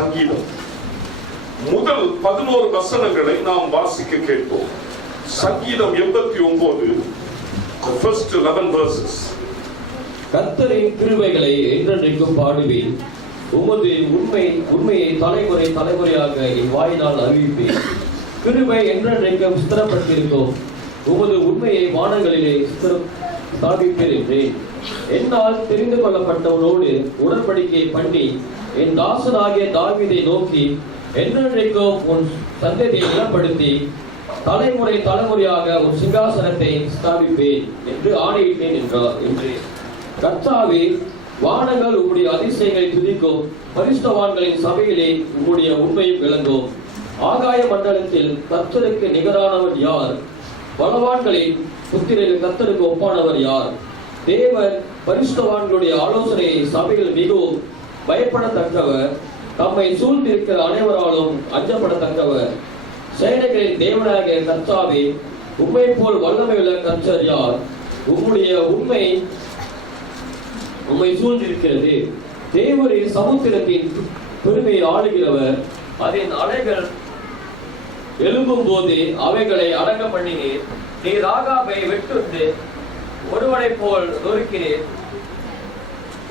சங்கீதம். முதல் 11 வசனங்களை நாம் வாசிக்க கேட்போம். சங்கீதம் 89, the first 11 verses. கர்த்தரின் கிருபைகளை என்றென்றைக்கும் பாடுவேன், உமது உண்மையை தலைமுறை தலைமுறையாக என் வாயினால் அறிவிப்பேன். கிருபை என்றென்றைக்கும் ஸ்திரப்பட்டிருக்கும், உமது உண்மையை வானங்களிலே ஸ்தாபிப்பேன் என்றேன். என்னால் தெரிந்து கொள்ளப்பட்டவனோடு உடன்படிக்கை பண்ணி என் தாசனாகிய தாவீதை நோக்கி, என்றென்றைக்கும் உன் சந்ததியை நிலப்படுத்தி தலைமுறை தலைமுறையாக உன் சிங்காசனத்தை ஸ்தாபிப்பேன் என்று ஆணையிட்டேன் என்றார் என்று. கர்த்தாவே, வானங்கள் உம்முடைய அதிசயங்களை துதிக்கும், பரிசுத்தவான்களின் சபையிலே உம்முடைய உண்மையும் விளங்கும். ஆகாய மண்டலத்தில் கர்த்தருக்கு நிகரானவர் யார்? பலவான்களின் புத்திரர்கள் கர்த்தருக்கு ஒப்பானவர் யார்? தேவர் பரிசுத்தவான்களுடைய ஆலோசனையை சபையில் மிகவும் பயப்படத்தக்கவர், தம்மை சூழ்ந்திருக்கிற அனைவராலும் அஞ்சப்படத்தக்கவர். சேனைகளின் தேவனாகிய கர்த்தாவே, உம்மை போல் வல்லமை உள்ள கர்த்தர் யார்? உம்முடைய உம்மை சூழ்ந்திருக்கிறது. தேவரின் சமுத்திரத்தின் பெருமையை ஆளுகிறவர். அதன் அலைகள் எழும்பும் போது அவைகளை அடங்க பண்ணினீர். நீர் ராகாபை வெட்டுண்டு ஒருவனை போல் நொறுக்கிறீர்.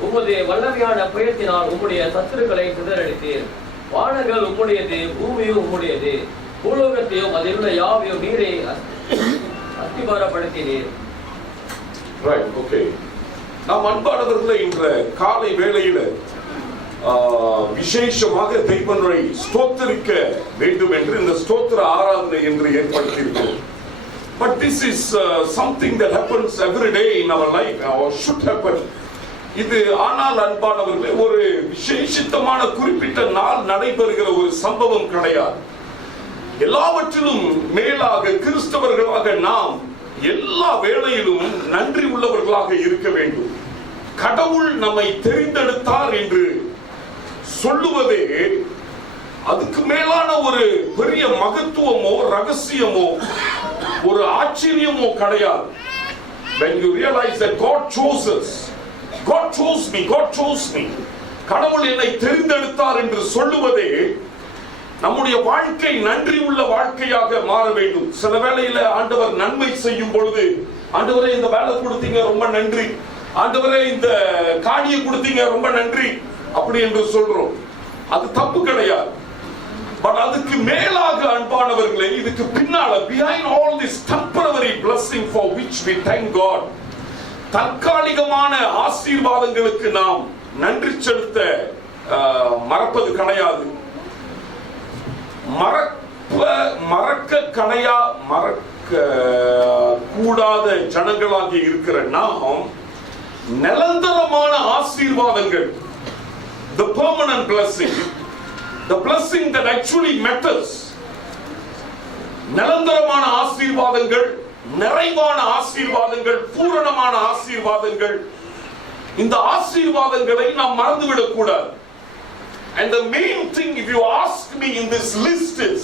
உமது வல்லமையான புயத்தினால் உம்முடைய சத்துருக்களை சிதறடித்தீர். வானங்கள் உம்முடையது, பூமியும் உம்முடையது, பூலோகத்தையும் அதில் உள்ள யாவையும் நீரை அஸ்திபாரப்படுத்தினீர். நாம் அன்பானவர்களை இன்ற காலை வேளையில விசேஷமாக தெய்வங்களை ஸ்தோத்திரிக்க வேண்டும் என்று இந்த ஸ்தோத்திர ஆராதனை என்று ஏற்படுத்தியிருக்கிறோம். But this is something that happens every day in our life, or should happen. இது ஆனால் அன்பானவர்களே, ஒரு விசேஷித்தமான குறிப்பிட்ட நாள் நடைபெறுகிற ஒரு சம்பவம் கிடையாது. எல்லாவற்றிலும் மேலாக கிறிஸ்தவர்களாக நாம் எல்லா வேளையிலும் நன்றி உள்ளவர்களாக இருக்க வேண்டும். கடவுள் நம்மை தெரிந்தெடுத்தார் என்று சொல்லுவதே அதுக்கு மேலான ஒரு பெரிய மகத்துவமோ ரகசியமோ ஒரு ஆச்சரியமோ கிடையாது. When you realize that God chose us, God chose me, God chose me, கடவுள் என்னை தெரிந்தெடுத்தார் என்று சொல்லுவதே நம்முடைய வாழ்க்கை நன்றி உள்ள வாழ்க்கையாக மாற வேண்டும். சில வேளையில ஆண்டவர் நன்மை செய்யும் பொழுது, ஆண்டவரே இந்த வேலை கொடுத்தீங்க ரொம்ப நன்றி, ஆண்டவரே இந்த காணியை கொடுத்தீங்க ரொம்ப நன்றி அப்படி என்று சொல்றோம். அது தப்பு கிடையாது. பட் அதுக்கு மேலாக அன்பானவர்களே, இதுக்கு பின்னால behind all this temporary blessing for which we thank God, தற்காலிகமான ஆசீர்வாதங்களுக்கு நாம் நன்றி செலுத்த மறப்பது கிடையாது. மறக்க கூடாத ஜனங்களாக இருக்கிற நாம் நிரந்தரமான ஆசீர்வாதங்கள், the permanent blessing, the blessing that actually matters, நிரந்தரமான ஆசீர்வாதங்கள், நிறைவான ஆசீர்வாதங்கள், பூரணமான ஆசீர்வாதங்கள், இந்த ஆசீர்வாதங்களை நாம் மறந்துவிடக் கூடாது. And the main thing, if you ask me, in this list is,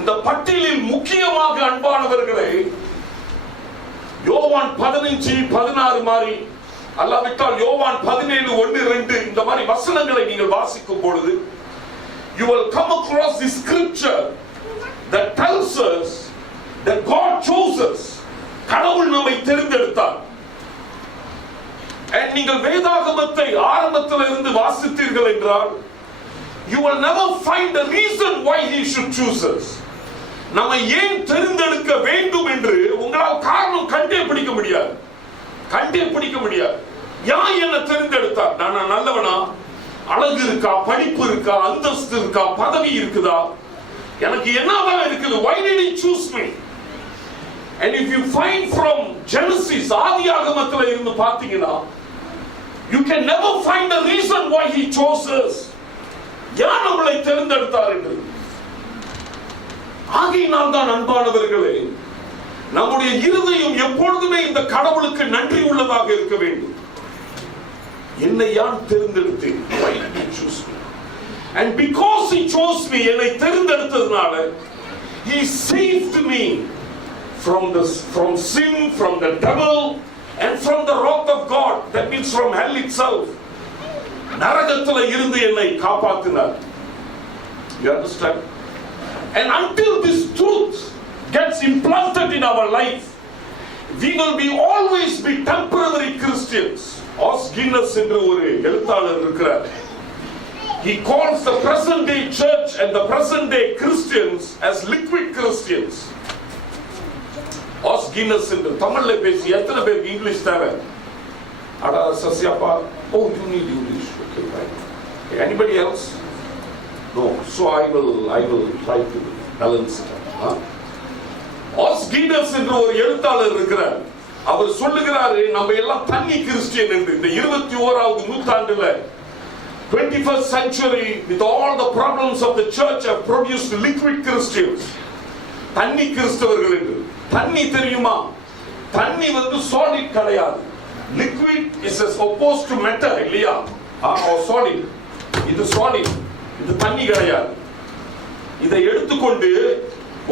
இந்த பட்டியலில் முக்கியமாக அன்பானவர்களே, யோவான் 15:16 மாதிரி அல்லாவிட்டால் யோவான் 17:1-2 இந்த மாதிரி வசனங்களை நீங்கள் வாசிக்கும் பொழுது, you will come across this scripture that tells us that God chose us. கடவுள் நம்மை தெரிந்தெடுத்தார். And நீங்கள் வேதாகமத்தை ஆரம்பத்தில் இருந்து வாசித்தீர்கள் என்றால், you will never find a reason why he should choose us. நம்மை ஏன் தெரிந்தெடுக்க வேண்டும் என்று உங்களால் காரணம் கண்டே பிடிக்க முடியாது. யார் என்ன தெரிந்தெடுத்தார்? நான் நல்லவனா? அழகு இருக்கா? படிப்பு இருக்கா? அந்தஸ்து இருக்கா? பதவி இருக்குதா? எனக்கு என்னதான் இருக்குது? Why did he choose me? And if you find from Genesis, ஆதியாகமத்தில் இருந்து பார்த்தீங்கன்னா, you can never find a reason why he chose us. யார் நம்மளை தெரிந்தெடுத்தார் என்று. ஆகையினால் தான் அன்பானவர்களே, நம்முடைய இருதயம் எப்பொழுதுமே இந்த கடவுளுக்கு நன்றி உள்ளதாக இருக்க வேண்டும். என்னை யார் தெரிந்தெடுத்தேன்? Why did he choose me? And because he chose me, என்னை தெரிந்தெடுத்ததனால, he saved me from sin, from the devil, and from the wrath of God. That means from hell itself. நரகத்துல இருந்து என்னை காப்பாற்றினார். You understand? And until this truth gets implanted in our life, we will be always be temporary Christians. Osginus என்று ஒரு எழுத்தாளர் இருக்கிறார். He calls the present day church and the present day Christians as liquid Christians. Osginus என்று தமிழ்ல பேசி எத்தனை பேருக்கு English தேவை? அடா சசியாப்பா, oh you need English, okay fine. Anybody else? No, so I will try to balance it. Osginus என்று ஒரு எழுத்தாளர் இருக்கிறார். அவர் சொல்லுகிறாரு, நம்ம எல்லாம் தண்ணி கிறிஸ்டியன் என்று. இந்த 21வது நூற்றாண்டுல 21st century with all the problems of the church have produced liquid Christians. தண்ணி கிறிஸ்தவர்கள் என்று. தண்ணி தெரியுமா? தண்ணி வந்து solid கிடையாது. Liquid is as opposed to matter, இல்லையா? or solid. இது solid. இது தண்ணி கிடையாது. இதை எடுத்துக்கொண்டு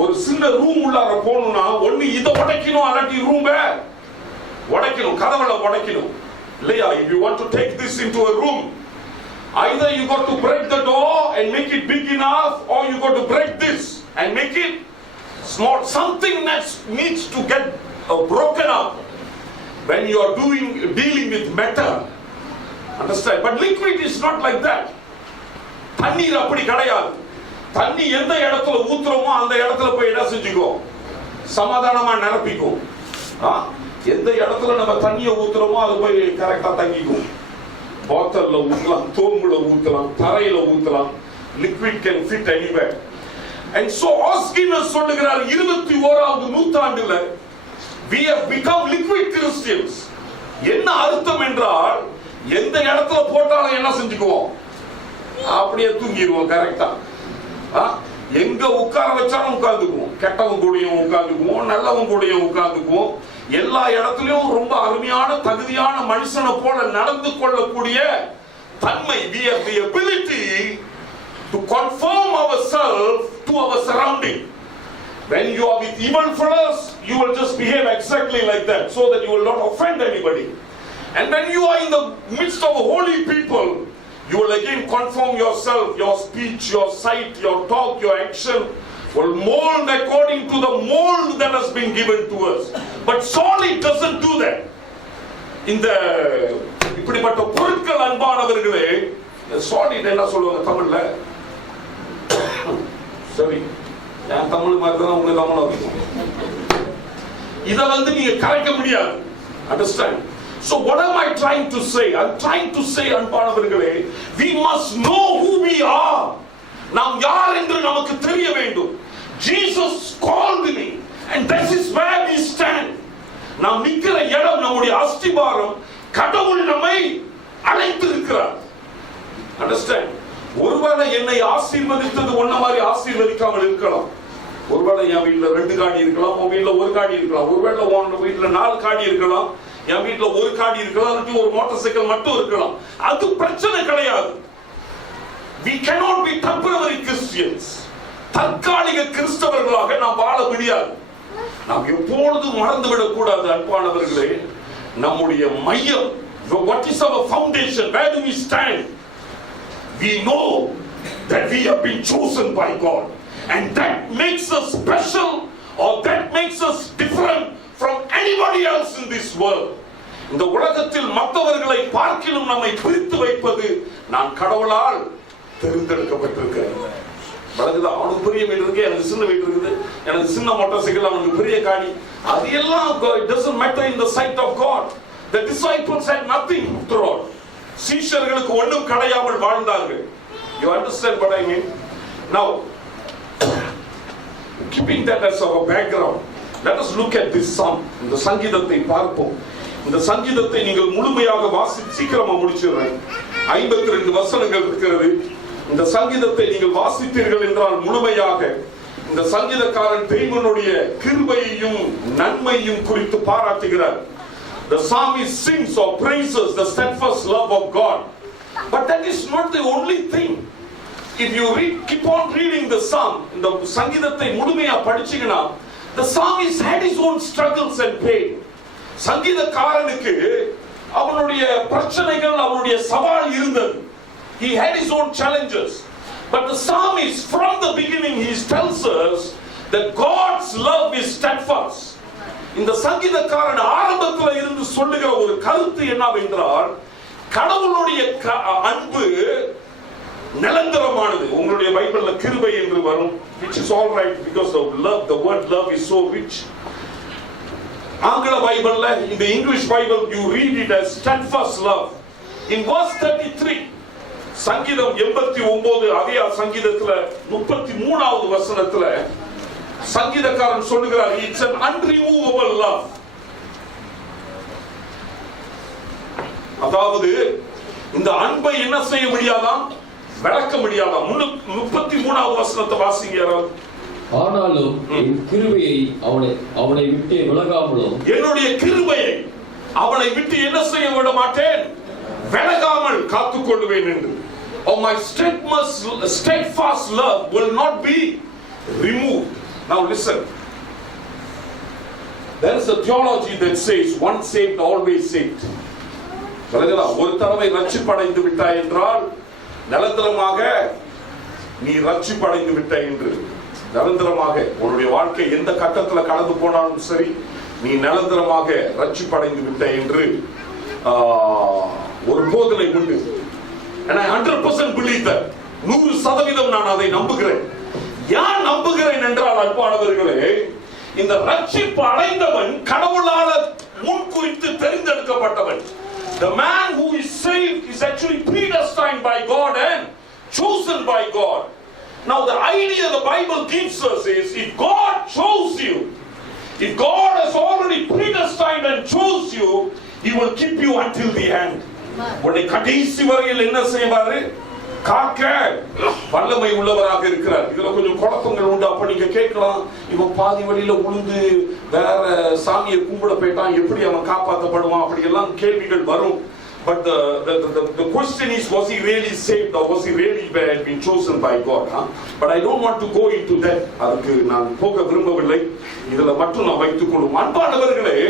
ஒரு சின்ன ரூம் உள்ளார போகணும்னா ஒண்ணு இதை உடைக்கணும், அல்லாட்டி ரூமை உடைக்கணும், கதவுல உடைக்கணும், இல்லையா? If you want to take this into a room, either you got to break the door and make it big enough, or you got to break this and make it small. Something that needs to get broken up when you are dealing with matter. Understand? But liquid is not like that. தண்ணீர் அப்படி கிடையாது. தண்ணி எந்த இடத்துல ஊத்துறோமோ அந்த இடத்துல போய் என்ன செஞ்சுக்கோ, சமாதானமா நிரப்பிக்கும். எந்த இடத்துல நம்ம தண்ணியை ஊத்துறோமோ அது போய் கரெக்டா தங்கிக்கும். பாட்டில்ல ஊத்தலாம், தோம்புல ஊத்தலாம், தரையில ஊத்தலாம். Liquid can fit anywhere. And so Oskinus சொல்லுகிறார், 21வது நூற்றாண்டுல we have become liquid Christians. என்ன அர்த்தம் என்றால், எந்த இடத்துல போட்டாலும் என்ன செஞ்சுக்குவோம், அப்படியே தூங்கிடுவோம். கரெக்டா? எங்க உட்கார வச்சாலும் உட்கார்ந்துக்குவோம். கெட்டவன் கூடயும் உட்கார்ந்துக்குவோம், நல்லவன் கூடயும் உட்கார்ந்துக்குவோம். எல்லா இடத்துலயும் ரொம்ப அருமையான தகுதியான மனுஷனை போல நடந்து கொள்ளக்கூடிய தன்மை. We have the ability to conform ourselves to our surrounding. When you are with evil fellows, you will just behave exactly like that, so that you will not offend anybody. And when you are in the midst of holy people, you will again conform yourself, your speech, your sight, your talk, your action will mold according to the mold that has been given to us. But solid doesn't do that. இந்த இப்படிப்பட்ட பொருட்கள் அன்பானவர்களே, solid என்ன சொல்லுவாங்க தமிழ்ல? சரி, நான் தமிழ் மாதிரி தான் உங்களுக்கு தமிழ் இருக்கும். இதை வந்து நீங்க கரைக்க முடியாது. Understand? So what am I trying to say? I'm trying to say, அன்பானவர்களே, we must know who we are. நாம் யார் என்று நமக்கு தெரிய வேண்டும். Jesus called me and this is where we stand. நாம் நிக்கிற இடம், நம்முடைய அஸ்திபாரம், கடவுள் நம்மை அழைத்து இருக்கிறார். Understand? ஒருவேளை என்னை ஆசீர்வதித்தது ஒன்ன மாதிரி ஆசீர்வதிக்காமல் இருக்கலாம். ஒருவேளை என் வீட்டுல 2 காடி இருக்கலாம், உன் வீட்டுல 1 காடி இருக்கலாம். ஒருவேளை உன் வீட்டுல 4 காடி இருக்கலாம், என் வீட்டுல 1 காடி இருக்கலாம், ஒரு மோட்டார் சைக்கிள் மட்டும் இருக்கலாம். அது பிரச்சனை கிடையாது. We cannot be temporary Christians. தற்காலிக கிறிஸ்தவர்களாக நாம் வாழ முடியாது. நாம் எப்பொழுதும் மறந்துவிடக் கூடாது அன்பானவர்களே, நம்முடைய மையம். What is our foundation? Where do we stand? We know that we have been chosen by God, and that makes us special, or that makes us different from anybody else in this world. இந்த உலகத்தில் மற்றவர்களை பார்க்கிலும் நம்மை பிரித்து வைப்பது, நான் கடவுளால் தெரிந்தெடுக்கப்பட்டிருக்கிறேன். வழங்குதான், அவனுக்கு பெரிய வீடு இருக்கு, எனக்கு சின்ன வீடு இருக்குது, எனக்கு சின்ன மோட்டார் சைக்கிள், அவனுக்கு பெரிய காடி, அது எல்லாம் it doesn't matter in the sight of God. The disciples had nothing after all. சீஷர்களுக்கு ஒன்றும் கிடையாமல் வாழ்ந்தார்கள். You understand what I mean? Now, keeping that as our background, let us look at this psalm. இந்த சங்கீதத்தை பார்ப்போம். இந்த சங்கீதத்தை நீங்கள் முழுமையாக வாசித்து சீக்கிரமா முடிச்சிடுறேன். 52 வசனங்கள் இருக்கிறது. இந்த சங்கீதத்தை நீங்கள் வாசித்தீர்கள் என்றால் முழுமையாக இந்த சங்கீதக்காரன் தேவனுடைய கிருபையையும் நன்மையையும் குறித்து பாராட்டுகிறார். The psalmist sings or praises the steadfast love of God. But that is not the only thing. If you keep on reading the psalm, இந்த சங்கீதத்தை முழுமையா படிச்சீங்கன்னா, the psalmist had his own struggles and pain. சங்கீதக்காரனுக்கு அவனுடைய பிரச்சனைகள், அவனுடைய சவால் இருந்தது. he had his own challenges. But the psalmist, from the beginning, he tells us that God's love is steadfast. இந்த சங்கீதக்காரன் ஆரம்பத்தில் இருந்து சொல்லுகிற ஒரு கருத்து என்னவென்றால், கடவுளுடைய அன்பு நிரந்தரமானது. உங்களுடைய பைபிள்ல கிருபை என்று வரும், which is all right because of love. The word love is so rich. ஆங்கில பைபிள்ல, in the English Bible, you read it as steadfast love. In verse 33, சங்கீதம் 89 அதே சங்கீதத்துல 33வது வசனத்துல சங்கீதக்காரன் சொல்லுகிறார், it's an unremovable love. அதாவது இந்த அன்பை என்ன செய்ய முடியாதாம், விளக்க முடியாதாம். 33வது வசனத்தை வாசிங்க. ஆனாலும் என் கிருபையை அவனை விட்டு விலகாமலும், என்னுடைய கிருபையை அவனை விட்டு என்ன செய்ய விட மாட்டேன், விலகாமல் காத்துக்கொள்வேன் என்று. Oh, my steadfast love will not be removed. Now listen, there is a theology that says once saved always saved. ஒரு தடவை ரட்சிப்படைந்து விட்டாய் என்றால் நிரந்தரமாக நீ ரட்சிப்படைந்து விட்டாய் என்று. நிரந்தரமாக உன்னுடைய வாழ்க்கை எந்த கட்டத்தில் கடந்து போனாலும் சரி, நீ நிரந்தரமாக ரட்சிப்படைந்து விட்டாய் என்று ஒரு போதனை உண்டு. And I 100% believe that. 100% நான் அதை நம்புகிறேன். யார் நம்புகிறேன் என்றால், அன்பானவர்களே, இந்த ரட்சிப்பு அடைந்தவன் கடவுளால் முன்குறித்து தெரிந்தெடுக்கப்பட்டவன். The man who is saved is actually predestined by God and chosen by God. Now the idea the Bible gives us is, if God chose you, if God has already predestined and chose you, He will keep you until the end. உன்னை கடைசி வரையில் என்ன செய்வாரு, காக்க வல்லமை உள்ளவராக இருக்கிறார். இதுல கொஞ்சம் குழப்பங்கள் உண்டு. அப்ப நீங்க கேட்கலாம், இவன் பாதி வழியில உளுந்து வேற சாமியை கும்பிட போயிட்டான், எப்படி அவன் காப்பாற்றப்படுவான், அப்படி எல்லாம் கேள்விகள் வரும். But the question is, was he really saved or was he really been chosen by God? But I don't want to go into that. அதுக்கு நான் போக விரும்பவில்லை. இதுல மட்டும் நான் வைத்துக் கொள்ளும். அன்பானவர்களே,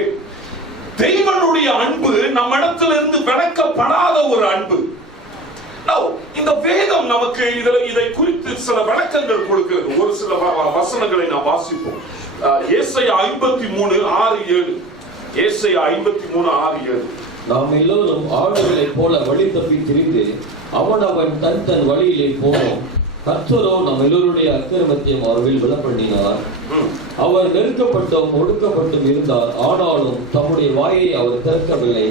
தெய்வனுடைய அன்பு நம்மிடத்திலிருந்து விளக்கப்படாத ஒரு அன்பு. இந்த வேதம் நமக்கு இதை குறித்து சில விளக்கங்கள் கொடுக்கிறது. ஒரு சில வசனங்களை நாம் வாசிப்போம். ஏசாயா 53:6-7. ஏசாயா 53:6-7. நாம் எல்லோரும் ஆடுகளைப் போல வழி தப்பி திரிந்து அவன் தன் வழியிலே போனோம். கர்த்தரோ நம் எல்லோருடைய அக்கிரமத்தையும் அவர்கள் விலப்பண்ணினார். அவர் நெருக்கப்பட்டும் ஒடுக்கப்பட்டும் இருந்தார், ஆனாலும் தம்முடைய வாயை அவர் திறக்கவில்லை.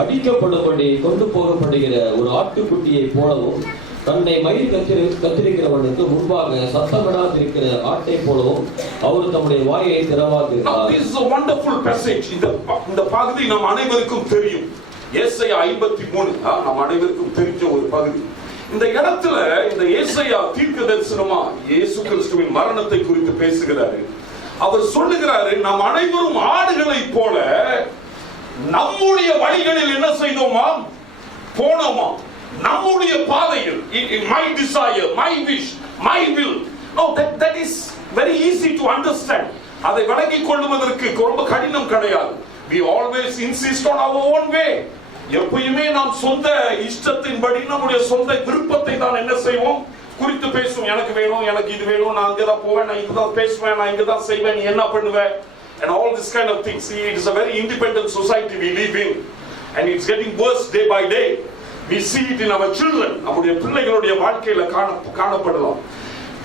அடிக்கப்படும்படி கொண்டு போகப்படுகிற ஒரு ஆட்டுக்குட்டியை போலவும், தன்னை மயிர் கத்திரிக்கிறவனுக்கு முன்பாக சத்தமிடாதிருக்கிற ஆட்டை போலவும் அவர் தம்முடைய வாயை திறவாதிருந்தார். This is a wonderful passage. இந்த பகுதி நம் அனைவருக்கும் தெரியும். ஏசாயா 53 நம் அனைவருக்கும் தெரிஞ்ச ஒரு பகுதி. இந்த இடத்துல இந்த ஏசாயா தீர்க்க தரிசனமா இயேசு கிறிஸ்துவின் மரணத்தை குறித்து பேசுகிறாரு. அவர் சொல்லுகிறாரு, நாம் அனைவரும் ஆடுகளை போல நம்முடைய வழிகளில் என்ன செய்தோமா, போனோமா, நம்முடைய பாதையில். My desire, my wish, my will. No, that is very easy to understand. அதை விளங்கிக் கொள்வதற்கு ரொம்ப கடினம் கிடையாது. We always insist on our own way. எப்பயுமே நாம் சொந்த இஷ்டத்தின்படி நம்முடைய சொந்த விருப்பத்தை தான் என்ன செய்வோம், குறித்து பேசுவோம். எனக்கு வேணும், எனக்கு இது வேணும், நான் அங்கதான் போவேன், நான் இங்கதான் பேசுவேன், நான் இங்கதான் செய்வேன், நீ என்ன பண்ணுவேன், and all this kind of things. See, it is a very independent society we live in, and it's getting worse day by day. We see it in our children. நம்முடைய பிள்ளைகளுடைய வாழ்க்கையில காணப்படலாம்.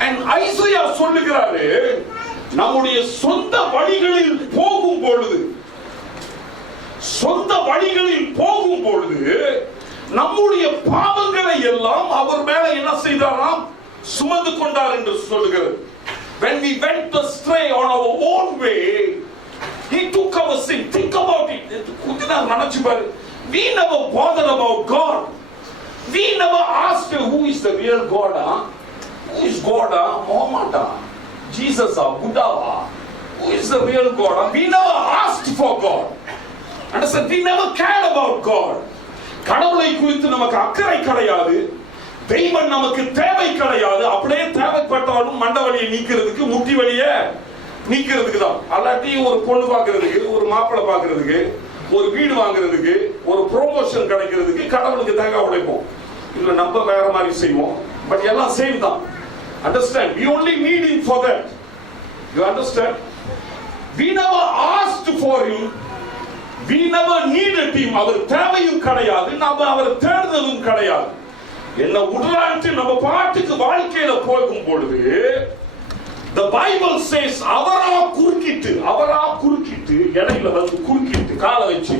And ஐசையா சொல்லுகிறாரு, நம்முடைய சொந்த வழிகளில் போகும் பொழுது நம்முடைய பாவங்களை எல்லாம் அவர் மேல என்ன செய்தாராம், சுமந்து கொண்டார் என்று சொல்லுகிறது. When we went astray on our own way, He took our sin. Think about it. நினைச்சு பாரு. We never bothered about God. We never asked who is the real God. Who is God? Muhammad, Jesus, Buddha. Who is the real God? We never asked for God. Understand? We never cared about God. கடவுளை குறித்து நமக்கு அக்கறை கிடையாது. தெய்வம் நமக்கு தேவை கிடையாது. அப்படியே தேவைப்பட்டாலும் மண்டவலியை நீக்கிறதுக்கு, முட்டி வலியை நீக்கிறதுக்கு தான். அல்லாட்டி ஒரு பொண்ணு பார்க்கறதுக்கு, ஒரு மாப்பிள்ளை பார்க்கறதுக்கு, ஒரு வீடு வாங்குறதுக்கு, ஒரு ப்ரொமோஷன் கிடைக்கிறதுக்கு கடவுளுக்கு தேங்காய் உடைப்போம். இல்ல நம்ம வேற மாதிரி செய்வோம், பட் எல்லாம் சேம் தான். Understand? We only need him for that. You understand? We never asked for him. We never needed him. அவர் தேவையும் கிடையாது, நம்ம அவர் தேடுதலும் கிடையாது. என்ன உடலாட்டு நம்ம பாட்டுக்கு வாழ்க்கையில போகும் பொழுது the Bible says அவரா குறுக்கிட்டு இடையில வந்து குறுக்கிட்டு காலை வச்சு,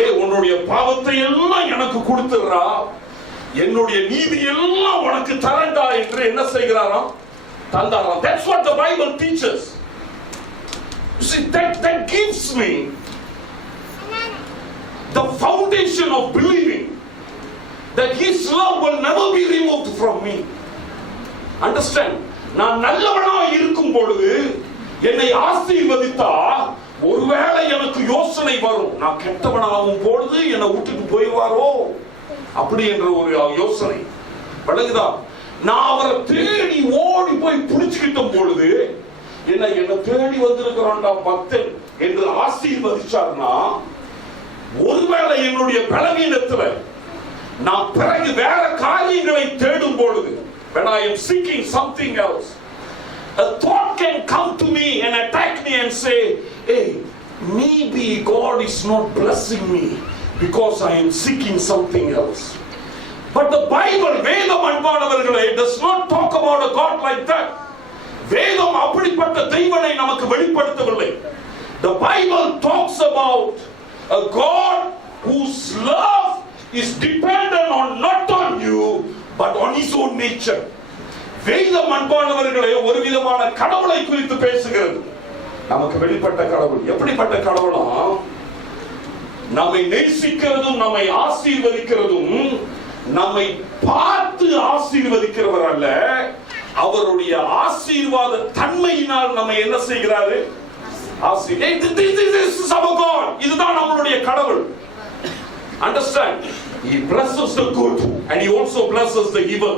ஏய் உன்னுடைய பாவத்தை எல்லாம் எனக்கு கொடுத்துறா, என்னுடைய நீதி எல்லாம் உனக்கு தரண்டா என்று என்ன செய்கிறாராம்? தந்தாராம். That's what the Bible teaches. You see, that gives me the foundation of believing that his love will never be removed from me. Understand? நான் நல்லவனா இருக்கும் பொழுது என்னை ஆசீர்வதித்தா, ஒருவேளை எனக்கு யோசனை வரும், நான் கெட்டவனாகும் பொழுது என்னை விட்டுட்டு போயிடுவாரோ அப்படி என்ற ஒரு யோசனை விளங்குதா? நான் அவரை தேடி ஓடி போய் பிடிச்சுக்கிட்ட பொழுது என்னை தேடி வந்திருக்கிறான்டா பக்தன் என்று ஆசீர்வதிச்சார்னா, ஒருவேளை என்னுடைய பலவீனத்துல நான் பிறகு வேற காரியங்களை தேடும் பொழுது, when I am seeking something else, a thought can come to me and attack me and say, hey, maybe God is not blessing me because I am seeking something else. But the Bible, வேதம் அன்பானவர்களே, does not talk about a God like that. வேதம் அப்படிப்பட்ட தெய்வனை நமக்கு வெளிப்படுத்தவில்லை. The Bible talks about a God whose love is dependent on not on you but on his own nature. வேதம் அன்பானவர்களே ஒரு விதமான கடவுளை குறித்து பேசுகிறது. நமக்கு வெளிப்பட்ட கடவுள் எப்படிப்பட்ட கடவுளா? நம்மை நேசிக்கிறதும் நம்மை ஆசீர்வதிக்கிறதும் நம்மை பார்த்து ஆசீர்வதிக்கிறவர் அல்ல, அவருடைய ஆசீர்வாத தன்மையினால் நம்மை என்ன செய்கிறாரு? இதுதான் நம்மளுடைய கடவுள். Understand? He blesses the good and he also blesses the evil.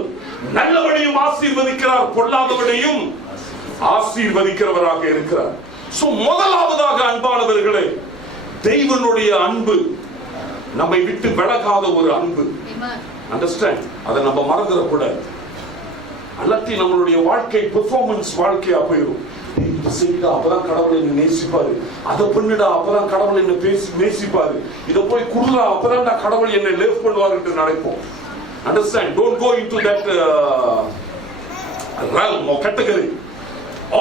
நல்லவனையும் ஆசீர்வதிக்கிறார், பொல்லாதவனையும் ஆசீர்வதிக்கிறவராக இருக்கிறார். சோ முதலாவதாக அன்பானவர்களே, தெய்வனுடைய அன்பு நம்மை விட்டு விலகாத ஒரு அன்பு. Understand? அதை நம்ம மறந்துடக்கூடாது. அல்லத்தி நம்மளுடைய வாழ்க்கை பெர்ஃபார்மன்ஸ் வாழ்க்கையா போயிடும். இதை செய்யடா அப்பதான் கடவுளை என்ன நேசிப்பாரு, அதை பண்ணுடா அப்பதான் கடவுளை என்ன நேசிப்பாரு, இதை போய் குடுறா அப்பதான் கடவுள் என்னை லேவ் பண்ணுவார் என்று நினைப்போம். Understand? Don't go into that realm or category.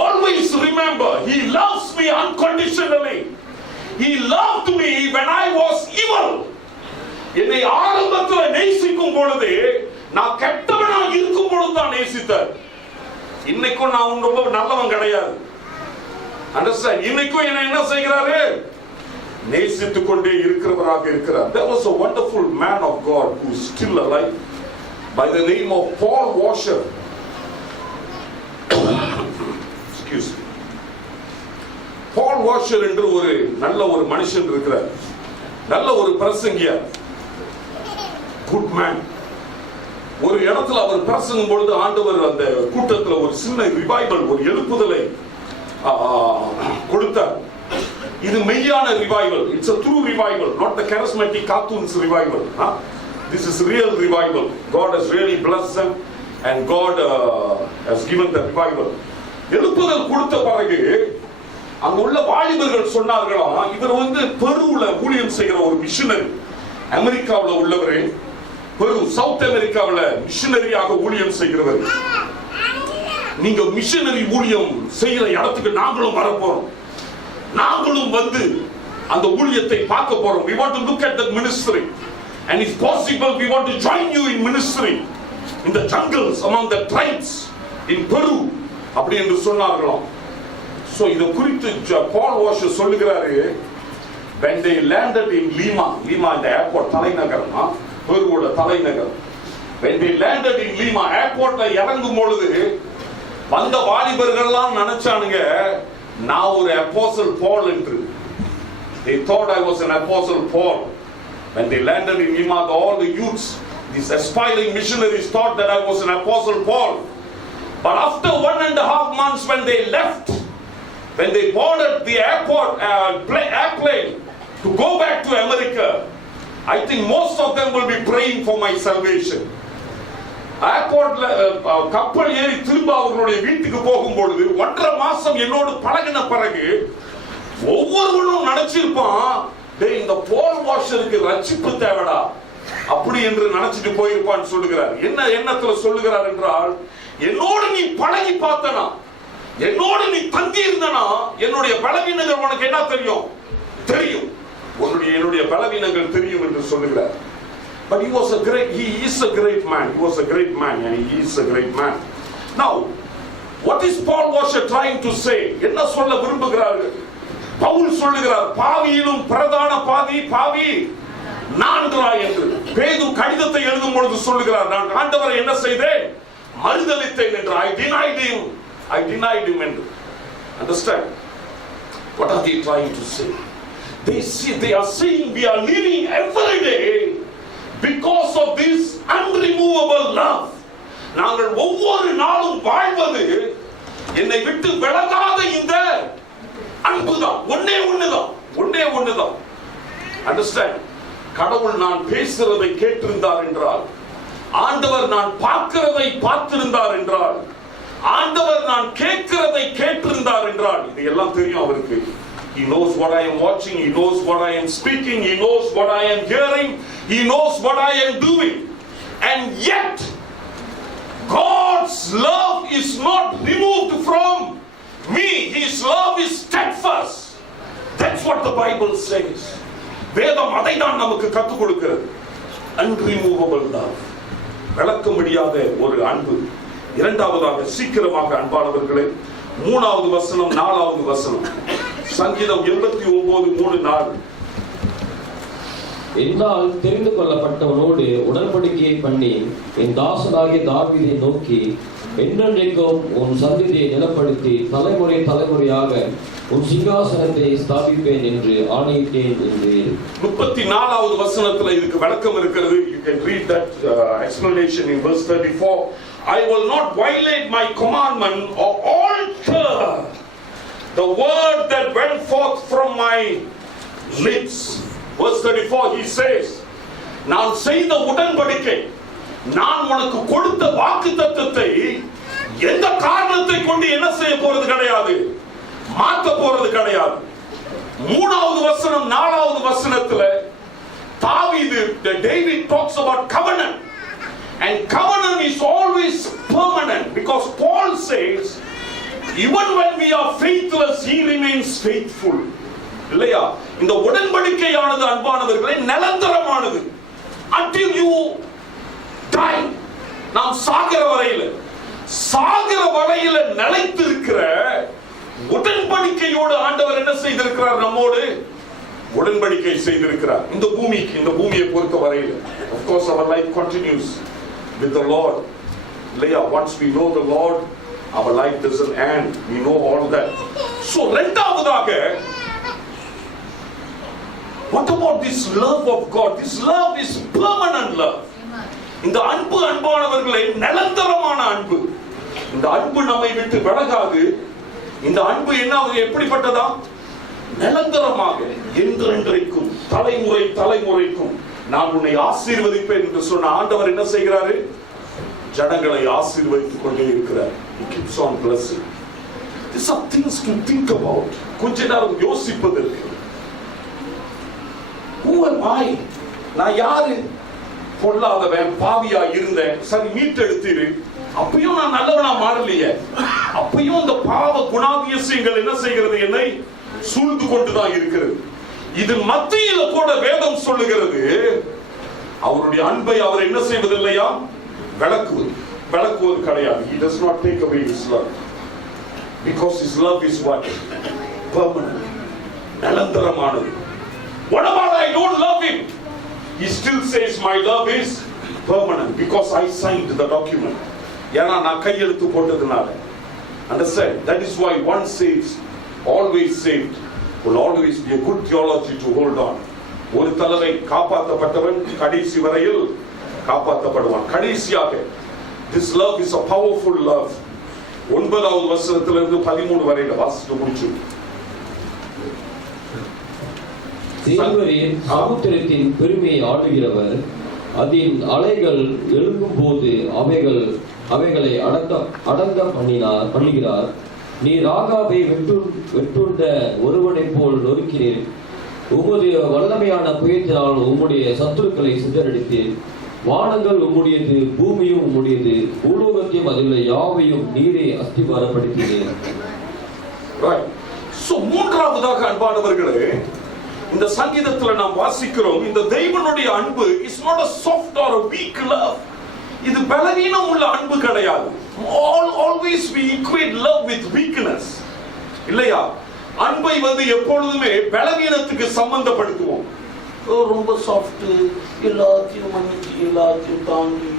Always remember, he loves me unconditionally. He loved me when I was evil. என்னை ஆரம்பத்தில் நேசிக்கும் பொழுது, நான் கெட்டவனா இருக்கும் பொழுது தான் நேசித்தார். இன்னைக்கும் நான் ரொம்ப நல்லவன் கிடையாது. Understand? இன்னைக்கும் என்ன செய்கிறாரு? நேசித்துக் கொண்டே இருக்கிறவராக இருக்கிறார். There was a wonderful man of God who is still alive by the name of Paul Washer. Excuse me. Paul Washer என்று ஒரு நல்ல ஒரு மனுஷன் இருக்கிறார். நல்ல ஒரு பிரசங்கியார். Good man. ஒரு இடத்துல அவர் பிரசங்கும் பொழுது ஆண்டவர் அந்த கூட்டத்தில் ஒரு சின்ன ரிவைவல், ஒரு எழுப்புதலை கொடுத்தார். இது மெய்யான revival. It's a true revival, not the charismatic cartoons revival. This is real revival. God has really blessed them and God has given the revival. எழுப்புதல் கொடுத்த பிறகு அங்க உள்ள வாலிபர்கள் சொன்னார்களாம், இவர் பெருவுல ஊழியம் செய்கிற ஒரு மிஷனரி, அமெரிக்காவில் உள்ளவரே, பெரு சவுத் அமெரிக்காவில் மிஷனரியாக ஊழியம் செய்கிறவர். நீங்க மிஷனரி ஊழியம் செய்கிற இடத்துக்கு நாங்களும் வரப்போறோம், நாங்களும் அந்த ஊழியத்தை பார்க்க போறோம். We want to look at that ministry and if possible we want to join you in ministry in the jungles among the tribes in Peru அப்படி என்று சொன்னார்களாம். சோ இத குறித்து பால் வாஷர் சொல்லுகிறாரு, when they landed in Lima இந்த airport தலைநகரம், பெருவோட தலைநகர். when they landed in Lima ஏர்போர்ட்ல இறங்கும் பொழுது வந்த வாலிபர்கள்லாம் நினைச்சானுங்க நான் ஒரு apostle Paul என்று. They thought I was an apostle Paul. When they landed in Lima, all the youths, these aspiring missionaries thought that I was an apostle Paul. But after 1.5 months when they left, when they boarded the airport airplane to go back to America, I think most of them will be praying for my salvation. ஏர்போர்ட்ல கப்பல் ஏறி திரும்ப அவர்களுடைய வீட்டுக்கு போகும்பொழுது 1.5 மாசம் என்னோடு பழகின பிறகு ஒவ்வொருவனும் நினைச்சிருப்பான், டேய் இந்த போல் வாஷருக்கு ரட்சிப்பு தேவைடா அப்படி என்று நினைச்சிட்டு போயிருப்பான்னு சொல்லுகிறார். என்ன எண்ணத்துல சொல்லுகிறார் என்றால், என்னோடு நீ பழகி பார்த்தனா, என்னோடு நீ தங்கி இருந்தனா, என்னுடைய பலவீனங்கள் உனக்கு என்ன தெரியும் தெரியும், என்னுடைய பலவீனங்கள் தெரியும் என்று சொல்லுகிறார். But he is a great man. He was a great man and he is a great man. Now, what is Paul Washer trying to say? என்ன சொல்ல விரும்புகிறார்கள்? பவுல் சொல்லுகிறார், பாவியிலும் பிரதான பாவி நான்கிறாய் என்று. பேதுரு கடிதத்தை எழுதும் பொழுது சொல்லுகிறார், நான் ஆண்டவரை என்ன செய்தேன்? மறுதலித்தேன் என்று. I denied him என்று. Understand? What are they trying to say? They are saying we are living every day because of this unremovable love. நாங்கள் ஒவ்வொரு நாளும் வாழ்வது என்னை விட்டு விலகாத இந்த அன்புதான். ஒன்னே ஒண்ணுதான். Understand? கடவுள் நான் பேசுறதை கேட்டிருந்தார் என்றால், ஆண்டவர் நான் பார்க்கிறதை பார்த்திருந்தார் என்றால், ஆண்டவர் நான் கேட்கிறதை கேட்டிருந்தார் என்றால், இது எல்லாம் தெரியும் அவருக்கு. He knows what I am watching, he knows what I am speaking, he knows what I am hearing, he knows what I am doing. And yet God's love is not removed from me. His love is steadfast. That's what the Bible says. வேதம் அதை தான் நமக்கு கற்றுக் கொடுக்கிறது. Unremovable love. விளக்க முடியாத ஒரு அன்பு. இரண்டாவதாக சீக்கிரமாக அன்பானவர்களே, 3வது வசனம் 4வது வசனம், சங்கீதம் 89:3-4. என்னால் தெரிந்து கொள்ளப்பட்டவனோடு உடன்படிக்கையை பண்ணி என் தாசனாகிய தாவீதை நோக்கி, என்றென்றைக்கும் உன் சந்ததியை நிலப்படுத்தி தலைமுறையாக உன் சிங்காசனத்தை ஸ்தாபிப்பேன் என்று ஆணையிட்டேன் என்று. 34வது வசனத்துல இதுக்கு விளக்கம் இருக்கிறது. You can read that explanation in verse 34. I will not violate my commandment or alter the word that went forth from my lips. Verse 34 he says, நான் செய்த உடன்படிக்கை, நான் உனக்கு கொடுத்த வாக்குத்தத்தத்தை எந்த காரணத்தை கொண்டு என்ன செய்ய போறது கிடையாது, மாற்ற போறது கிடையாது. 3வது வசனம் 4வது வசனத்துல David talks about covenant, and covenant is always permanent, because Paul says even when we are faithless he remains faithful. இல்லையா? இந்த உடன்படிக்கையானது அன்பானவர்களே நிரந்தரமானது. until you die, நாம் சாகிற வரையில நிலைத்து இருக்கிற உடன்படிக்கையோடு ஆண்டவர் என்ன செய்திருக்கிறார்? நம்மோடு உடன்படிக்கை செய்திருக்கிறார். இந்த பூமியை பொறுத்த வரையில of course our life continues with the Lord. இல்லையா? once we know the Lord, our life doesn't end. We know all that. So இரண்டாவதாக, what about this love of God? This love is permanent love. இந்த அன்பு அன்பானவர்களே நிரந்தரமான அன்பு. இந்த அன்பு நம்மை விட்டு விலகாது. இந்த அன்பு என்ன எப்படிப்பட்டதா? நிரந்தரமாக என்றென்றைக்கும் தலைமுறைக்கும் நான் உன்னை ஆசீர்வதிப்பேன் என்று சொன்ன ஆண்டவர் என்ன செய்கிறாரு? ஜனங்களை ஆசீர்வதித்துக் கொண்டே இருக்கிறார். He keeps on blessing. These are things to think about. கொஞ்ச நேரம் யோசிப்பதற்கு. Who am I? நான் யாரு? பொல்லாதவன், பாவியா இருந்தேன், சரி மீட்டெடுத்தீரு. அப்பயும் நான் நல்லவனா மாறலையே. அப்பயும் இந்த பாவ குணாதிசயங்கள் என்ன செய்கிறது? என்னை சூழ்ந்து கொண்டுதான் இருக்கிறது. இது மத்தியில கூட வேதம் சொல்லுகிறது, அவருடைய அன்பை அவர் என்ன செய்வதில்லையா? விளக்குவது கிடையாது. He does not take away his love, because his love is what? Permanent. நிரந்தரமானது. What about I don't love him? He still says my love is permanent, because I signed the document. ஏன்னா நான் கையெழுத்து போட்டதுனால. Understand? That is why once saved, always saved will always be a good theology to hold on. ஒரு தடவை காப்பாற்றப்பட்டவன் கடைசி வரையில் காப்பாற்றப்படுவான். கடைசியாக this love is a powerful love. 9வது வசனத்திலிருந்து 13 வரையில வாசித்து முடிச்சு. தேவரீர் சமுத்திரத்தின் பெருமையை ஆளுகிறவர். அதன் அலைகள் எழும்பும் போது அவைகளை அடங்க பண்ணுகிறார். நீ ராகாவை வெட்டுண்ட ஒருவனைப் போல் நொறுக்கினீர். உம்முடைய வல்லமையான புயத்தினால் உம்முடைய சத்துருக்களை சிதறடித்தீர். வானங்கள் உம்முடையது, பூமியும் உம்முடையது, பூலோகத்தையும் அதில் யாவையும் நீரே அஸ்திபாரப்படுத்தினீர். மூன்றாவதாக அன்பானவர்களே, இந்த சங்கீதத்தில் நாம் வாசிக்கிறோம், இந்த தெய்வனுடைய அன்பு is not a soft or a weak love. இது பலவீனம் உள்ள அன்பு கிடையாது. Always we equate love with weakness. இல்லையா? அன்பை எப்பொழுதுமே பலவீனத்துக்கு சம்பந்தப்படுத்துவோம். ரொம்ப சாஃப்ட், எல்லாத்தையும் மன்னிச்சு எல்லாத்தையும் தாங்கி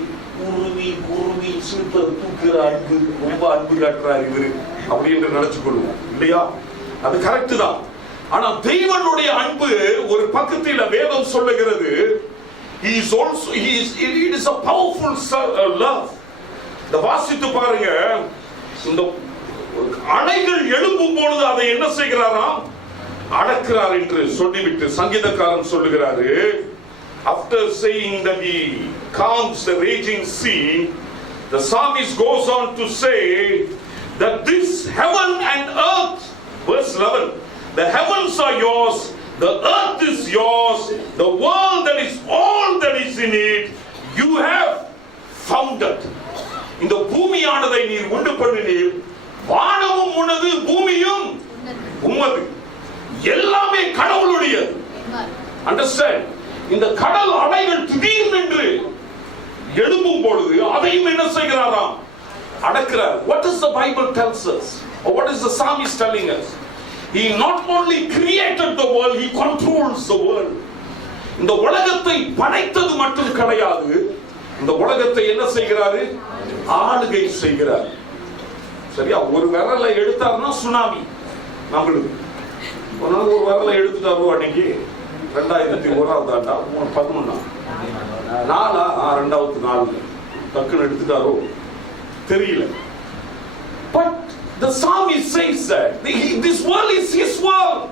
உருவி குருவி சூப்பர் தூக்குற அன்பு, ரொம்ப அன்பு காட்டுறாரு இவரு அப்படி என்று நினைச்சு கொள்வோம். இல்லையா? அது கரெக்ட் தான். ஆனா தெய்வனுடைய அன்பு ஒரு பக்கத்தில் வேதம் சொல்லுகிறது, it is a powerful love. இந்த வாசித்து பாருங்க, இந்த அணைகள் எழும்பும் பொழுது அதை என்ன செய்கிறாராம்? அடக்கிறார் என்று சொல்லிவிட்டு சங்கீதக்காரன் சொல்லுகிறாரு, after saying that he calms the raging sea, the psalmist goes on to say that this heaven and earth, verse 11, the heavens are yours, the earth is yours, the world that is all that is in it, you have founded. இந்த பூமியானதை நீர் உண்டு பண்ணினீர், வானமும் உனது பூமியும் உமது, எல்லாமே கடவுளுடையது. Understand? இந்த கடல் அலைகள் திடீரென்று எழும்பும் பொழுது அதையும் என்ன செய்கிறாராம்? அடக்கிறார். What does the Bible tells us? Or what is the psalmist telling us? He not only created the world, he controls the world. இந்த உலகத்தை படைத்தது மட்டும் கிடையாது, இந்த உலகத்தை என்ன செய்கிறாரு? ஆளுகை செய்கிறார். சரியா? ஒரு விரலை எடுத்தாருன்னா சுனாமி நம்மளுக்கு. ஒரு விரலை எடுத்துட்டாரோ அன்னைக்கு 2001 ஆண்டா 11 2004 டக்குன்னு எடுத்துட்டாரோ தெரியல. But the psalmist says that this world is his world.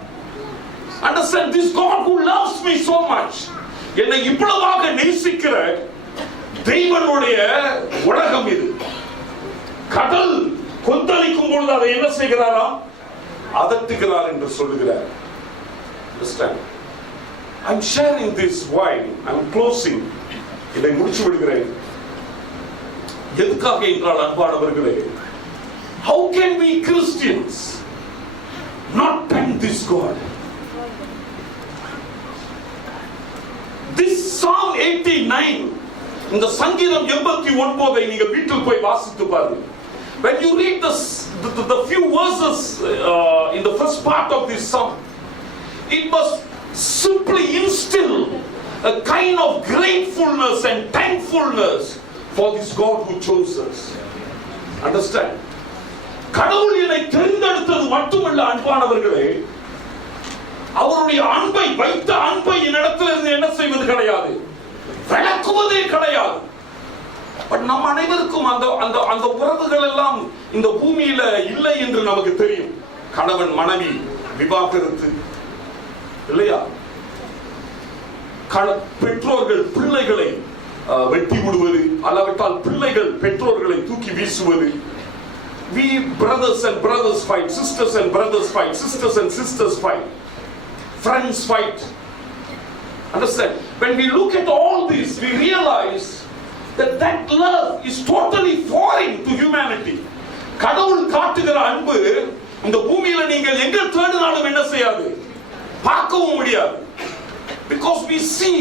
Understand? This God who loves me so much, என்னை இவ்வளவாக நேசிக்கிற தெய்வனுடைய உலகம் இது. கடல் கொந்தளிக்கும் பொழுது அதை என்ன செய்கிறாராம்? அதட்டுகிறார் என்று சொல்லுகிறார். Understand? I'm sharing this while I'm closing. இதை முடிச்சு விடுகிறேன். எதுக்காக என்றால் அன்பானவர்களே, how can we Christians not thank this God? This Psalm 89, இந்த சங்கீதம் 89 நீங்க வீட்டில் போய் வாசித்து பாருங்க. When you read the few verses in the first part of this psalm, it must simply instill a kind of gratefulness and thankfulness for this God who chose us. Understand? கடவுள் என்னை தேர்ந்தெடுத்தது மட்டுமல்ல அன்பானவர்களே, அவருடைய அன்பை வைத்த அன்பை என்னிடத்திலிருந்து என்ன செய்வது கிடையாது, விளக்குவதே கிடையாது. பட் நம் அனைவருக்கும் அந்த உறவுகள் எல்லாம் இந்த பூமியில இல்லை என்று நமக்கு தெரியும். கணவன் மனைவி விவாகரத்து, இல்லையா? பெற்றோர்கள் பிள்ளைகளை வெட்டி விடுவது, அல்லாவிட்டால் பிள்ளைகள் பெற்றோர்களை தூக்கி வீசுவது. We brothers and brothers fight, sisters and brothers fight, sisters and sisters fight, friends fight. Understand? When we look at all this, we realize that love is totally foreign to humanity. கடவுள் காட்டுகிற அன்பு இந்த பூமியில நீங்கள் எங்க தேடினாலும் என்ன செய்யாது, பார்க்கவும் முடியாது. Because we see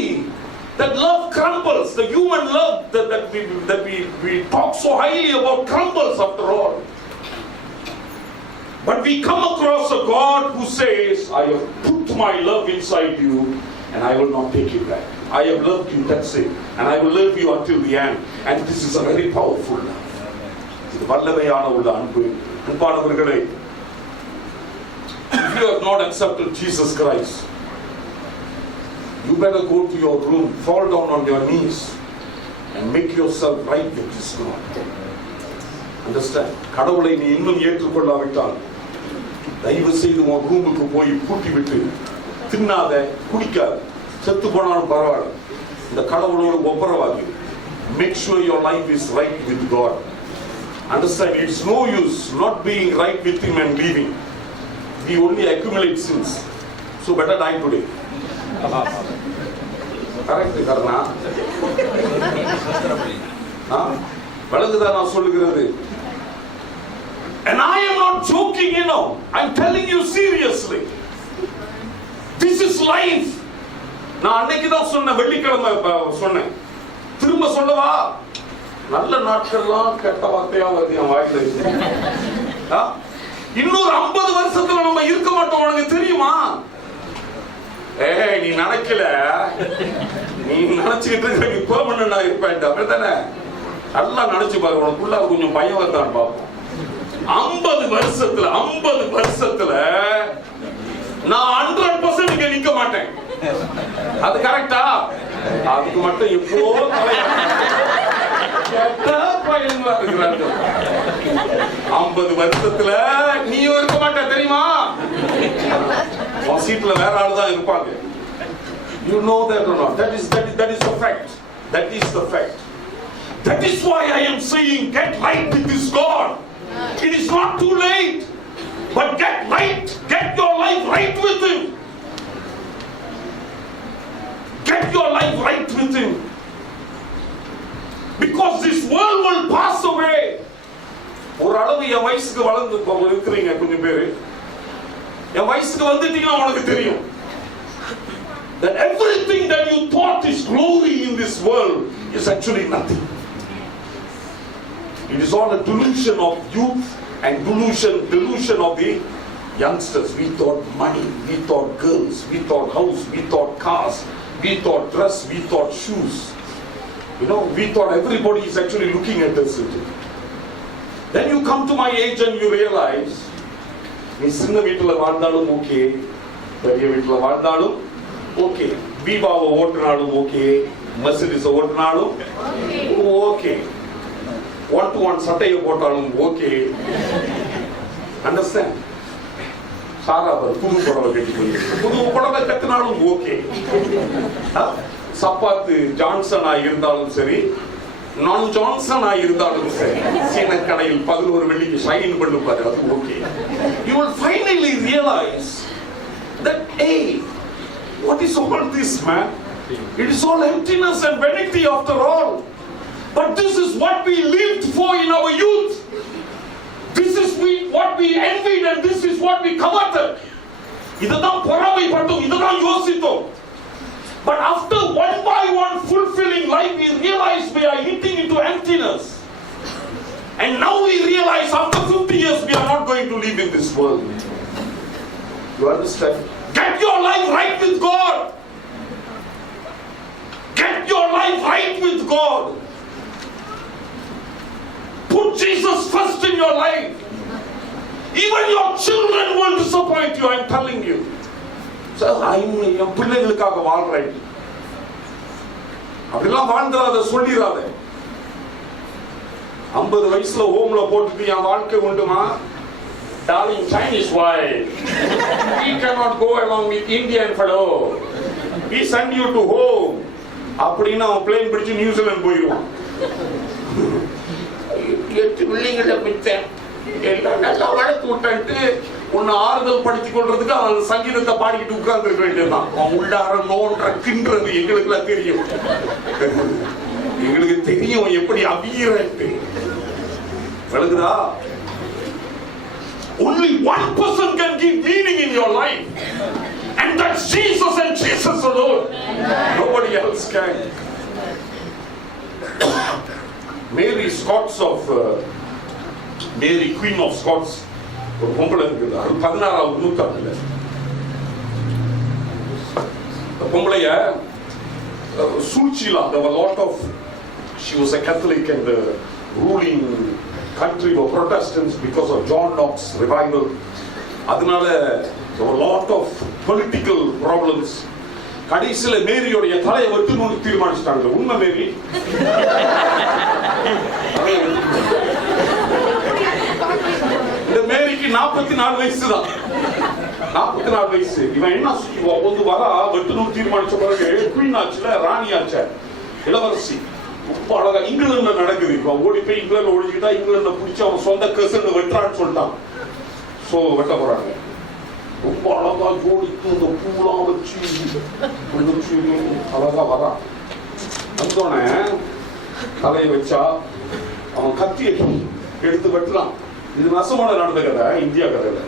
that love crumbles, the human love that we talk so highly about crumbles after all. But we come across a God who says, I have put my love inside you and I will not take it back. I have loved you, that's it, and I will love you until the end. And this is a very powerful love. இது வல்லமையான உள்ள அன்பு. அன்பானவர்களே, if you have not accepted Jesus Christ, you better go to your room, fall down on your knees and make yourself right with this God. Understand? கடவுளை நீ இன்னும் ஏற்றுக்கொள்ளாவிட்டால் தயவு செய்து உன் ரூமுக்கு போய் பூட்டி விட்டு தின்னாத, குடிக்காத, செத்து போனாலும் பரவாயில்ல, இந்த கடவுளோடு ஒப்புரவாகி. Make sure your life is right with God. Understand, it's no use not being right with Him and leaving. We only accumulate sins. So better die today. Correct, Karna? வழங்குதா நான் சொல்லுகிறது? And I am not joking, you know. I'm telling you seriously. This is life. நான் அன்னைக்கு தான் சொன்னேன், வெள்ளிக்கிழமை சொன்னேன். திரும்ப சொல்லவா? நல்ல நாட்கள்லாம் கெட்ட வார்த்தையா வருது என் வாயில. இன்னொரு 50 வருஷத்துல நம்ம இருக்க மாட்டோம், உனக்கு தெரியுமா? நீ நினைக்கல, நீ நினைச்சுக்கிட்டு இருக்க நீ பெர்மனன்டா இருப்பேன், அப்படித்தானே? நல்லா நினைச்சு பாரு, உனக்குள்ள கொஞ்சம் பயம் வருதான் பார்ப்போம். 50 வருஷத்துல நான் 100% இங்க நிக்க மாட்டேன். அது கரெக்டா? அதுக்கு மட்டும் இப்போ 50 வருஷத்துல நீயும் இருக்க மாட்ட, தெரியுமா? உன் சீட்ல வேற ஆளு தான் இருப்பாங்க. You know that or not? That is the fact. That is the fact. That is why I am saying, get right with this God. It is not too late, but get your life right with Him. Get your life right with Him, because this world will pass away. ஒரு அளவு என் வயசுக்கு வளர்ந்து இருக்கிறீங்க கொஞ்சம் பேரு, என் வயசுக்கு வந்துட்டீங்கன்னா உனக்கு தெரியும் that everything that you thought is glory in this world is actually nothing. It is all a delusion of youth and delusion of the youngsters. We thought money, we thought girls, we thought house, we thought cars, we thought dress, we thought shoes. You know, we thought everybody is actually looking at us. Then you come to my age and you realize, நீ சின்ன வீட்டுல வாழ்ந்தாலும் okay, பெரிய வீட்டுல வாழ்ந்தாலும் okay, பீபாவை ஓட்டுனாலும் okay, Mercedes ஓட்டுனாலும் ஓகே, 1-to-1 சட்டையை போட்டாலும் ஓகே. அண்டர்ஸ்டாண்ட்? சாராவர் புது புடவை கட்டினாலும் ஓகே. சப்பாத்து ஜான்சன் இருந்தாலும் சரி, நான் ஜான்சன் இருந்தாலும் சரி, சீன கடையில் 11 வெள்ளிக்கு ஷைன் பண்ணுவாரு, அது okay. You will finally realize that, hey, what is all this, man? It is all emptiness and vanity after all. But this is what we lived for in our youth. This is what we envied and this is what we coveted. இதுதான் பொறாமைப்பட்டோம், இதுதான் யோசித்தோம். But after one by one fulfilling life, we realize we are hitting into emptiness. And now we realize after 50 years we are not going to live in this world. You understand? Get your life right with God. Get your life right with God. Put Jesus first in your life. Even your children will disappoint you, I am telling you. So என் பிள்ளைகளுக்காக வாழ்றேன் அப்படிலாம் வாழ்ந்துடாத, சொல்லிடாத. 50 வயசுல ஹோம்ல போட்டுட்டு என் வாழ்க்கை உண்டுமா? Darling Chinese wife, we cannot go along with Indian fellow. We send you to home. அப்படின்னு அவன் plane பிடிச்சு நியூசிலாந்து போயிடுவான். 8 பிள்ளைங்களை பிடிச்சேன், எல்லாம் நல்லா வளர்த்து விட்டு உன்னை ஆறுதல் படித்துக் கொள்றதுக்கு அவன் சங்கீதத்தை பாடிக்கிட்டு உட்கார்ந்து இருக்க வேண்டியதுதான். அவன் உள்ளார நோன்ற கின்றது எங்களுக்குலாம் தெரியும். எங்களுக்கு தெரியும் எப்படி அபீரன்ட்டு. விளங்குதா? Only one person can give meaning in your life, and that's Jesus and Jesus alone. Nobody else can. Mary Scots of Mary Queen of Scots, ஒரு பொம்பளை இருக்குது, 16ஆவது நூற்றாண்டுல. பொம்பளைய சூழ்ச்சிலாம், there were a lot of, she was a Catholic and the ruling country were Protestants because of John Knox's revival. அதனால there were a lot of political problems. கடைசியில மேரியோடைய தலையை வெட்டணும்னு தீர்மானிச்சிட்டாங்க. உண்மை மேரி? இந்த மேரிக்கு 44 வயசு தான். 44 வயசு. இவன் என்ன வந்து வரா வெட்டணும் தீர்மானிச்ச பிறகு குவீன் ஆச்சுல, ராணி ஆச்ச, இளவரசி. ரொம்ப அழகா இங்கிலாந்துல நடக்குது. இப்ப ஓடி போய் இங்கிலாந்து ஒழிச்சுட்டா இங்கிலாந்துல பிடிச்சி அவன் சொந்த கசன்னு வெட்டுறான்னு சொல்லிட்டான். சோ வெட்ட போறாங்க. ரொம்ப அழகா ஜோடித்து இந்த பூலாம் வச்சு அழகா வரான். வந்தோடனே தலையை வச்சா அவன் கத்தியை எடுத்து வெட்டலாம். இது நசமான நடந்த கதை, இந்தியா கதையில.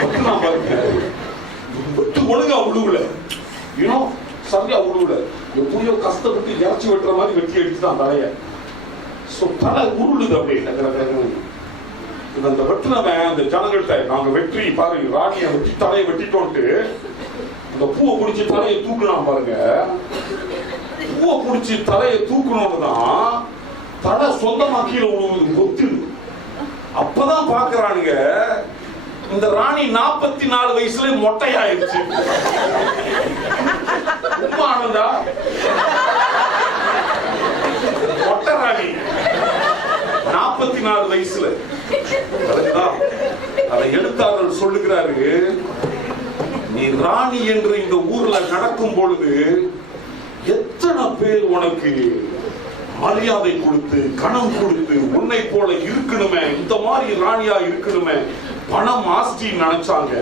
வெட்டலாம் பாருங்க, வெட்டு ஒழுங்கா உழுவுல, இன்னும் சரியா உழுவுல, எப்படியோ கஷ்டப்பட்டு இறச்சி வெட்டுற மாதிரி வெட்டி எடுத்துட்டான் தலைய. தலை உருளுது அப்படியே. அந்த வெட்டினவன் அந்த ஜனங்கள்கிட்ட, நாங்க வெற்றி பாருங்க, ராணியை வெட்டி தலையை வெட்டிட்டோன்ட்டு அந்த பூவை பிடிச்சி தலையை தூக்குனான் பாருங்க. பூவை பிடிச்சி தலையை தூக்கணும்னு தான் தலை சொந்தமா கீழே விழுவுது, ஒத்துது. அப்பதான் பாக்குறானுங்க இந்த ராணி 44 வயசுல மொட்டையாயிருச்சு. உண்மை ஆனந்தா, மொட்டை ராணி 44 வயசுல. அதை எழுத்தாளர் சொல்லுகிறாரு, நீ ராணி என்று இந்த ஊர்ல நடக்கும் பொழுது எத்தனை பேர் உனக்கு மரியாதை கொடுத்து கணம் கொடுத்து உன்னை போல இருக்கணுமே, இந்த மாதிரி ராணியா இருக்கணுமே, பணம் ஆஸ்தி நினைச்சாங்க.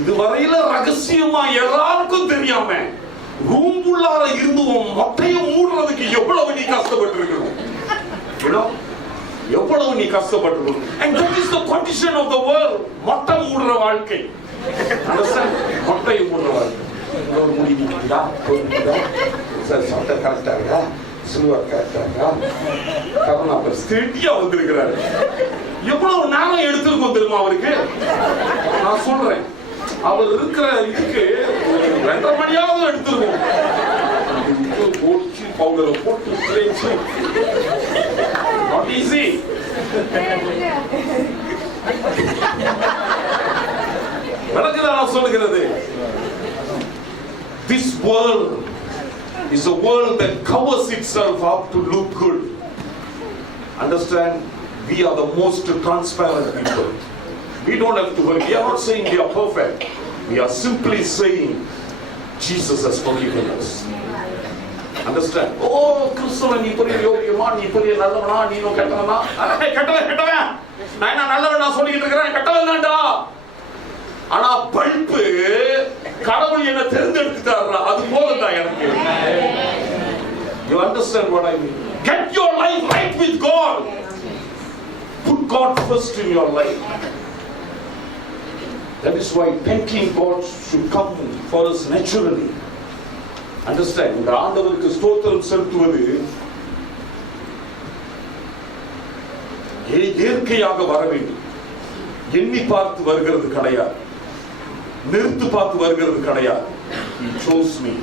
இதுவரையில ரகசியமா எல்லாருக்கும் தெரியாம ரூம் உள்ளார இருந்து மொட்டையும் மூடுறதுக்கு எவ்வளவு நீ கஷ்டப்பட்டு இருக்கணும், எவ்வளவு நீ கஷ்டப்பட்டிருக்கணும். And that is the condition of the world. மொட்டை மூடுற வாழ்க்கை, மொட்டை மூடுற வாழ்க்கை. முடிக்கிறா சார், சட்டை கரெக்டாங்க, சில்வர் கரெக்டாங்க, கருணா ஸ்டெடியா வந்திருக்கிறாரு. எவ்வளவு நேரம் எடுத்திருக்கோம் தெரியுமா அவருக்கு? நான் சொல்றேன், அவர் இருக்கிற இதுக்கு 2.5 மணியாவது எடுத்திருக்கோம். போச்சு பவுடரை போட்டு தேய்ச்சு, not easy. நான் சொல்லுகிறது, this world is a world that covers itself up to look good. Understand? We are the most transparent people. We don't have to worry. We are not saying we are perfect. We are simply saying Jesus has forgiven us. Understand? Oh, கிறிஸ்துவ நீ பெரிய யோகியமா, நீ பெரிய நல்லவனா, நீ இன்னும் கெட்டவனா? கெட்டவன் நான் என்ன நல்லவன் நான் சொல்லிட்டு இருக்கிறேன், கெட்டவன் தான்டா. ஆனா பல்பு கடவுள் என்ன தேர்ந்தெடுத்துட்டாரா, அது போதும்தான் எனக்கு. You understand what I mean? Get your life right with God. Put God first in your life. That is why thanking God should come for us naturally. Understand? இந்த ஆண்டவருக்கு ஸ்தோத்திரம் செலுத்துவது இயற்கையாக வர வேண்டும். எண்ணி பார்த்து வருகிறது கிடையாது, நிறுத்து பார்த்து வருகிறது கிடையாது. He chose me.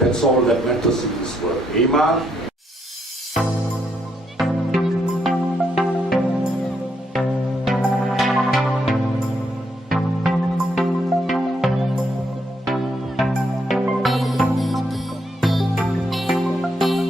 That's all that matters in this world. Amen.